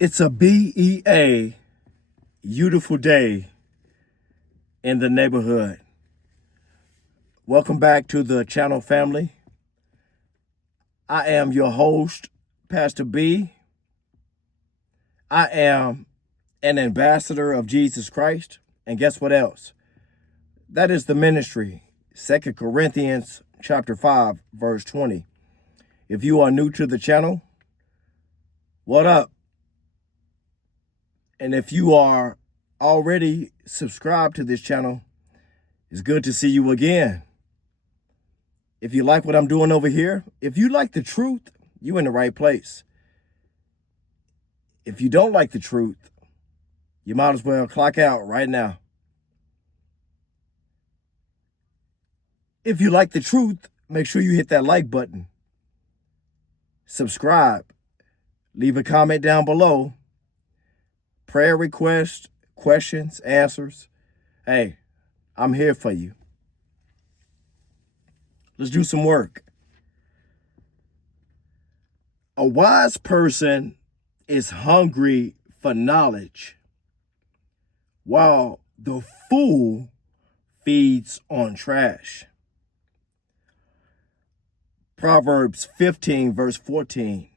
It's a BEA, beautiful day in the neighborhood. Welcome back to the channel family. I am your host, Pastor B. I am an ambassador of Jesus Christ. And guess what else? That is the ministry, 2 Corinthians chapter 5, verse 20. If you are new to the channel, what up? And if you are already subscribed to this channel, it's good to see you again. If you like what I'm doing over here, if you like the truth, you're in the right place. If you don't like the truth, you might as well clock out right now. If you like the truth, make sure you hit that like button. Subscribe. Leave a comment down below. Prayer requests, questions, answers. Hey, I'm here for you. Let's do some work. A wise person is hungry for knowledge, while the fool feeds on trash. Proverbs 15, verse 14.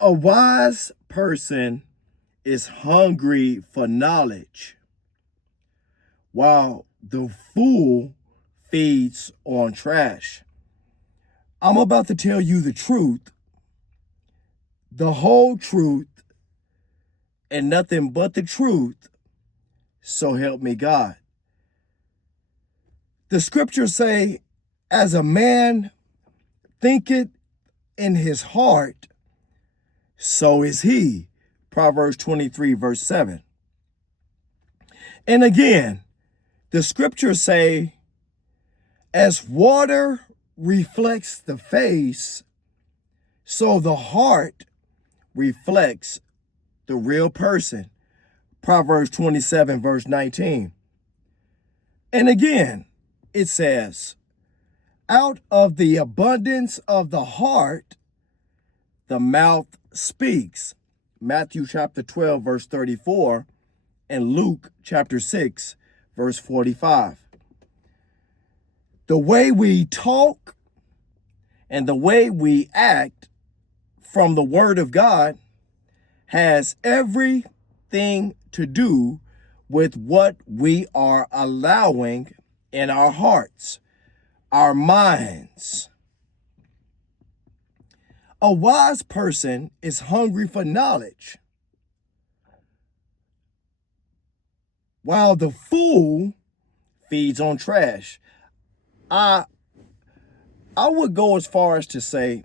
A wise person is hungry for knowledge, while the fool feeds on trash. I'm about to tell you the truth, the whole truth, and nothing but the truth, so help me God. The scriptures say, as a man thinketh in his heart, so is he. Proverbs 23, verse 7. And again, the scriptures say, as water reflects the face, so the heart reflects the real person. Proverbs 27, verse 19. And again, it says, out of the abundance of the heart, the mouth speaks. Matthew chapter 12, verse 34, and Luke chapter 6, verse 45. The way we talk and the way we act from the Word of God has everything to do with what we are allowing in our hearts, our minds. A wise person is hungry for knowledge, while the fool feeds on trash. I would go as far as to say,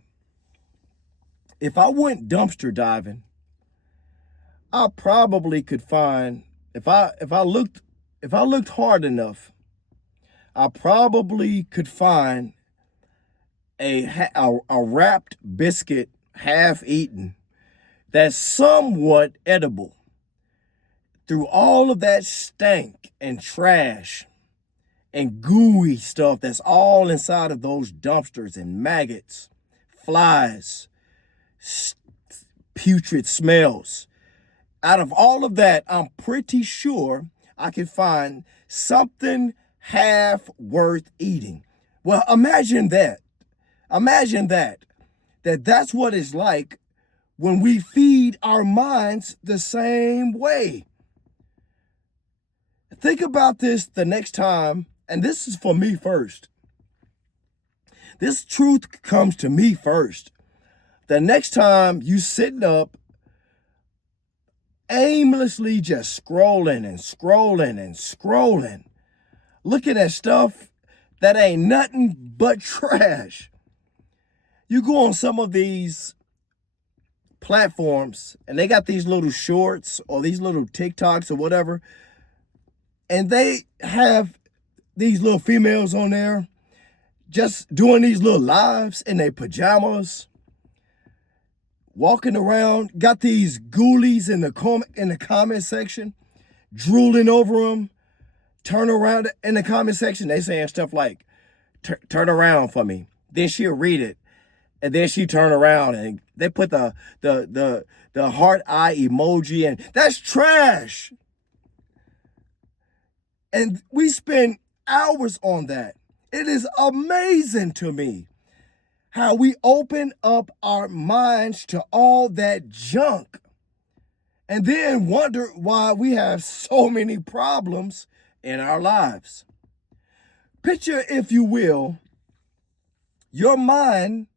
if I went dumpster diving, I probably could find, if I looked hard enough, I probably could find a wrapped biscuit, half eaten, that's somewhat edible. Through all of that stank and trash and gooey stuff that's all inside of those dumpsters, and maggots, flies, putrid smells. Out of all of that, I'm pretty sure I could find something half worth eating. Well, imagine that. Imagine that's what it's like when we feed our minds the same way. Think about this the next time, and this is for me first. This truth comes to me first. The next time you sitting up, aimlessly just scrolling and scrolling and scrolling, looking at stuff that ain't nothing but trash. You go on some of these platforms and they got these little shorts or these little TikToks or whatever, and they have these little females on there just doing these little lives in their pajamas, walking around, got these ghoulies in the comment section, drooling over them. Turn around in the comment section, they saying stuff like, turn around for me. Then she'll read it. And then she turned around and they put the heart eye emoji, and that's trash. And we spend hours on that. It is amazing to me how we open up our minds to all that junk and then wonder why we have so many problems in our lives. Picture, if you will, your mind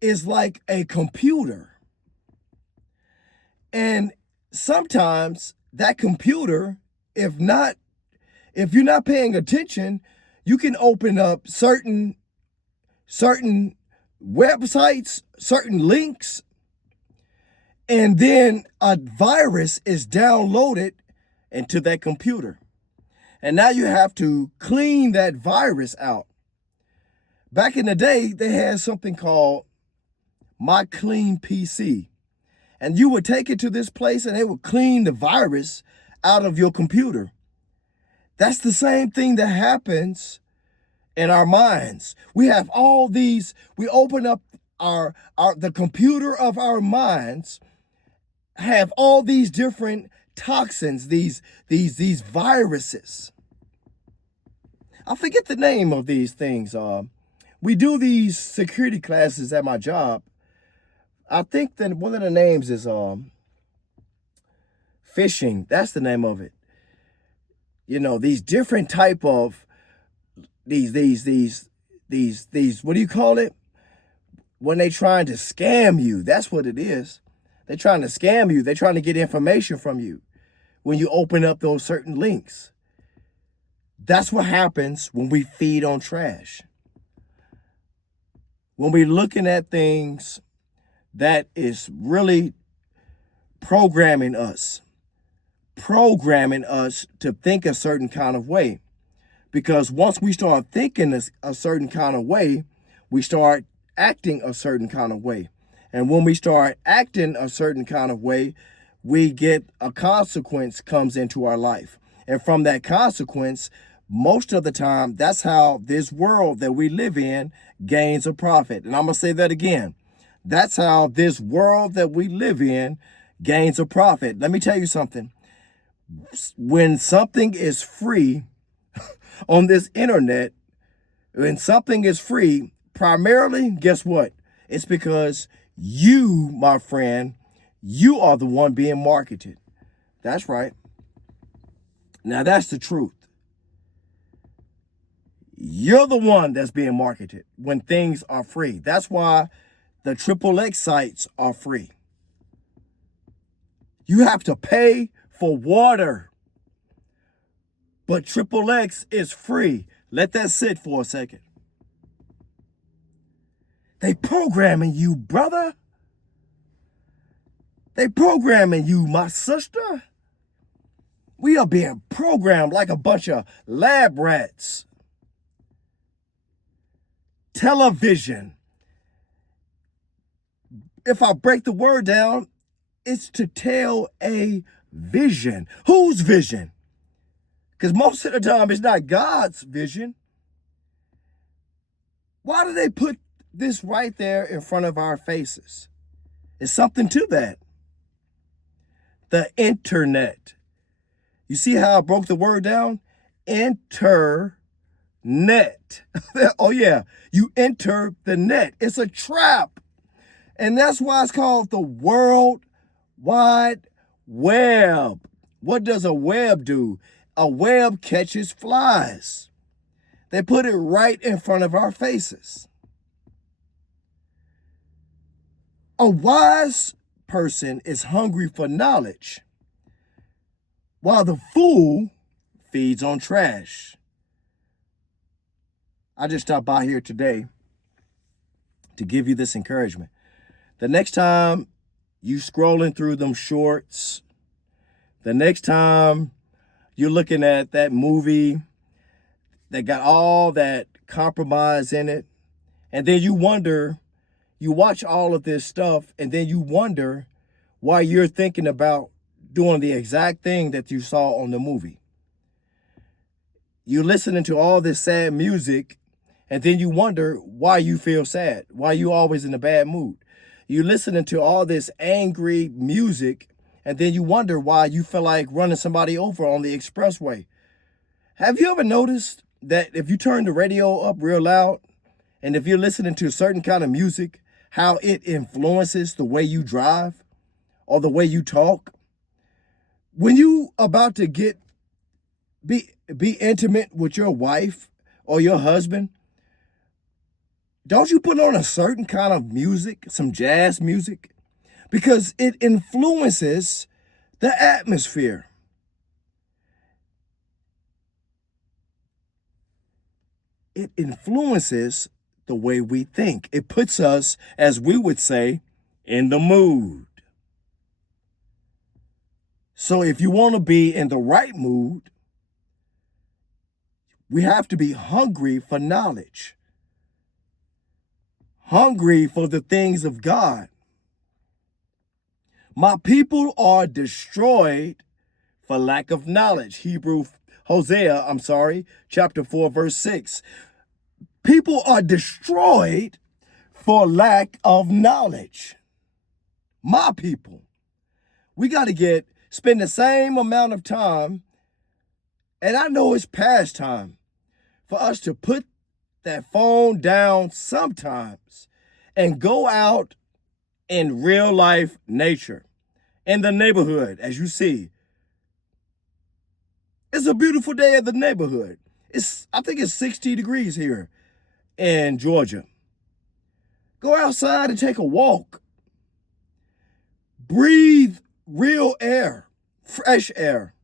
is like a computer. And sometimes that computer, if you're not paying attention, you can open up certain websites, certain links, and then a virus is downloaded into that computer. And now you have to clean that virus out. Back in the day, they had something called My Clean PC. And you would take it to this place and they would clean the virus out of your computer. That's the same thing that happens in our minds. We have all these, we open up the computer of our minds, have all these different toxins, these viruses. I forget the name of these things. We do these security classes at my job. I think that one of the names is phishing. That's the name of it. You know, these different type of these what do you call it? When they trying to scam you, that's what it is. They're trying to scam you. They're trying to get information from you when you open up those certain links. That's what happens when we feed on trash. When we're looking at things that is really programming us to think a certain kind of way. Because once we start thinking a certain kind of way, we start acting a certain kind of way. And when we start acting a certain kind of way, we get a consequence comes into our life. And from that consequence, most of the time, that's how this world that we live in gains a profit. And I'm going to say that again. That's how this world that we live in gains a profit. Let me tell you something. When something is free on this internet, when something is free, primarily, guess what? It's because you, my friend, you are the one being marketed. That's right. Now, that's the truth. You're the one that's being marketed when things are free. That's why the XXX sites are free. You have to pay for water, but XXX is free. Let that sit for a second. They programming you, brother. They programming you, my sister. We are being programmed like a bunch of lab rats. Television. If I break the word down, it's to tell a vision. Whose vision? Because most of the time it's not God's vision. Why do they put this right there in front of our faces? It's something to that. The internet. You see how I broke the word down? Internet. Oh yeah, you enter the net. It's a trap. And that's why it's called the World Wide Web. What does a web do? A web catches flies. They put it right in front of our faces. A wise person is hungry for knowledge, while the fool feeds on trash. I just stopped by here today to give you this encouragement. The next time you scrolling through them shorts, the next time you're looking at that movie that got all that compromise in it, and then you wonder, you watch all of this stuff, and then you wonder why you're thinking about doing the exact thing that you saw on the movie. You're listening to all this sad music, And then you wonder why you feel sad, why you always in a bad mood. You listening to all this angry music, and then you wonder why you feel like running somebody over on the expressway. Have you ever noticed that if you turn the radio up real loud, and if you're listening to a certain kind of music, how it influences the way you drive or the way you talk? When you about to be intimate with your wife or your husband, don't you put on a certain kind of music, some jazz music? Because it influences the atmosphere. It influences the way we think. It puts us, as we would say, in the mood. So if you want to be in the right mood, we have to be hungry for knowledge, hungry for the things of God. My people are destroyed for lack of knowledge. Hosea, chapter 4, verse 6. People are destroyed for lack of knowledge. My people. We got to spend the same amount of time, and I know it's past time, for us to put that phone down sometimes and go out in real life nature, in the neighborhood. As you see, it's a beautiful day in the neighborhood. I think it's 60 degrees here in Georgia. Go outside and take a walk. Breathe real air, fresh air.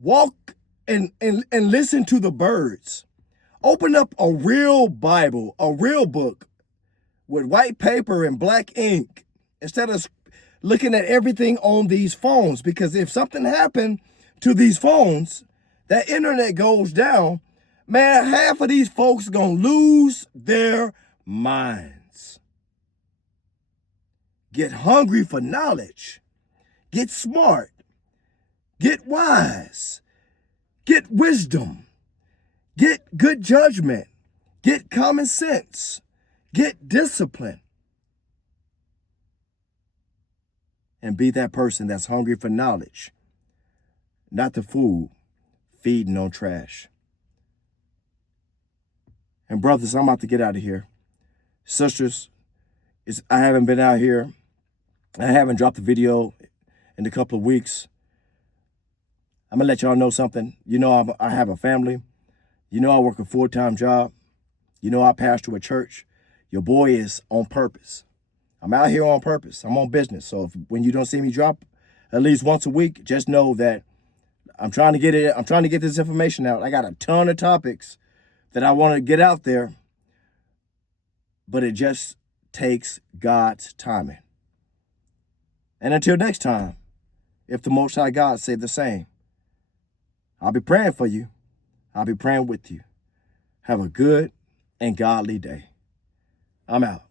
Walk and listen to the birds. Open up a real Bible, a real book with white paper and black ink instead of looking at everything on these phones. Because if something happened to these phones, that internet goes down, man, half of these folks gonna lose their minds. Get hungry for knowledge. Get smart. Get wise. Get wisdom. Get good judgment. Get common sense. Get discipline. And be that person that's hungry for knowledge, not the fool feeding on trash. And brothers, I'm about to get out of here. Sisters, I haven't been out here. I haven't dropped a video in a couple of weeks. I'm going to let y'all know something. You know, I have a family. You know, I work a full-time job. You know, I pastor a church. Your boy is on purpose. I'm out here on purpose. I'm on business. So when you don't see me drop at least once a week, just know that I'm trying to get it. I'm trying to get this information out. I got a ton of topics that I want to get out there, but it just takes God's timing. And until next time, if the Most High God say the same, I'll be praying for you. I'll be praying with you. Have a good and godly day. I'm out.